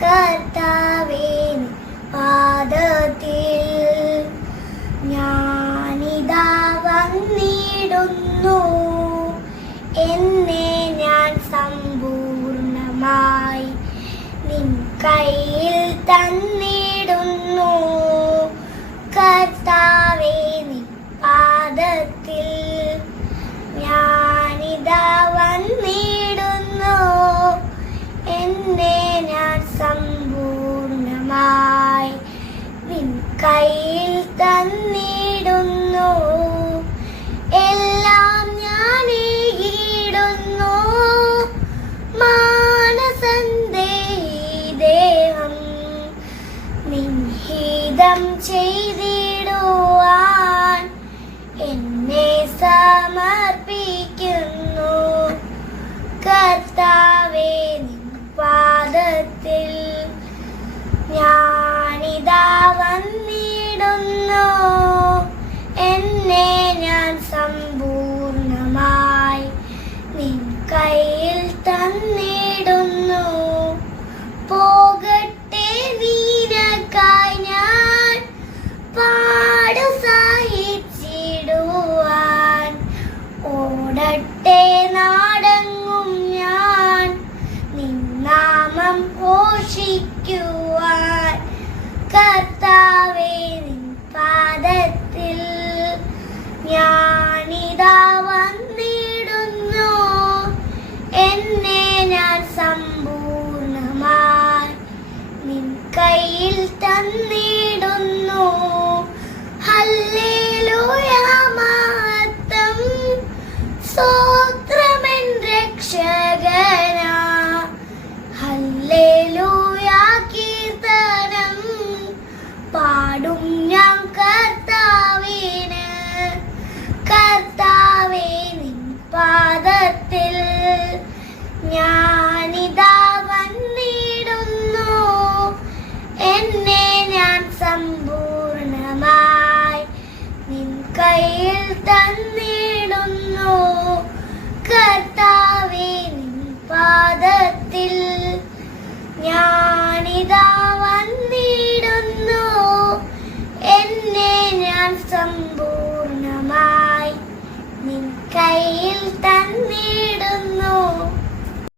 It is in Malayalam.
കർത്താവേ പാദത്തിൽ ഞാനിതാ വന്നിടുന്നു. എന്നെ ഞാൻ സമ്പൂർണമായി നിൻ കയ്യിൽ തന്നിടുന്നു. കർത്താവേ നിൻ പാദത്തിൽ ഞാനിതാ വന്നിടുന്നു. എന്നെ ഞാൻ സമ്പൂർണമായി നിൻ കയ്യിൽ തന്നിടുന്നു. എല്ലാം ഞാനേകിടുന്നു. മാനസന്റെ ദേഹം നിൻ ഹിതം ചെയ്തിടുവാൻ എന്നെ സമർപ്പിക്കുന്നു. കർത്താവേ നിൻ പാദത്തിൽ ഞാനിതാ വന്നിടുന്നു. എന്നെ ഞാൻ സമ്പൂർണമായി നിൻ കയ്യിൽ തന്നിടുന്നു. പോകട്ടെ നിനക്കായി ഞാൻ പാടു സഹിച്ചിടുവാൻ. ഓടട്ടെ നാടെങ്ങും ഞാൻ നിൻ നാമം ഘോഷിക്കുവാൻ. കർത്താവേ നിൻ പാദത്തിൽ ഞാനിതാ വന്നിടുന്നു. എന്നെ ഞാൻ സമ്പൂർണമായി നിൻ കയ്യിൽ തന്നിടുന്നു. ഹല്ലേലൂയ മഹത്വം സ്തോത്രമെൻ രക്ഷകനാ. ഹല്ലേലൂയ കീർത്തനം പാടും ഞാൻ കർത്താവിന്. കർത്താവേ നിൻ പാദത്തിൽ ഞാനിതാ വന്നിടുന്നു. എന്നെ ഞാൻ സമ്പൂർണമായി നിൻ കയ്യിൽ തന്നിടുന്നു. കർത്താവേ നിൻ പാദത്തിൽ ഞാൻ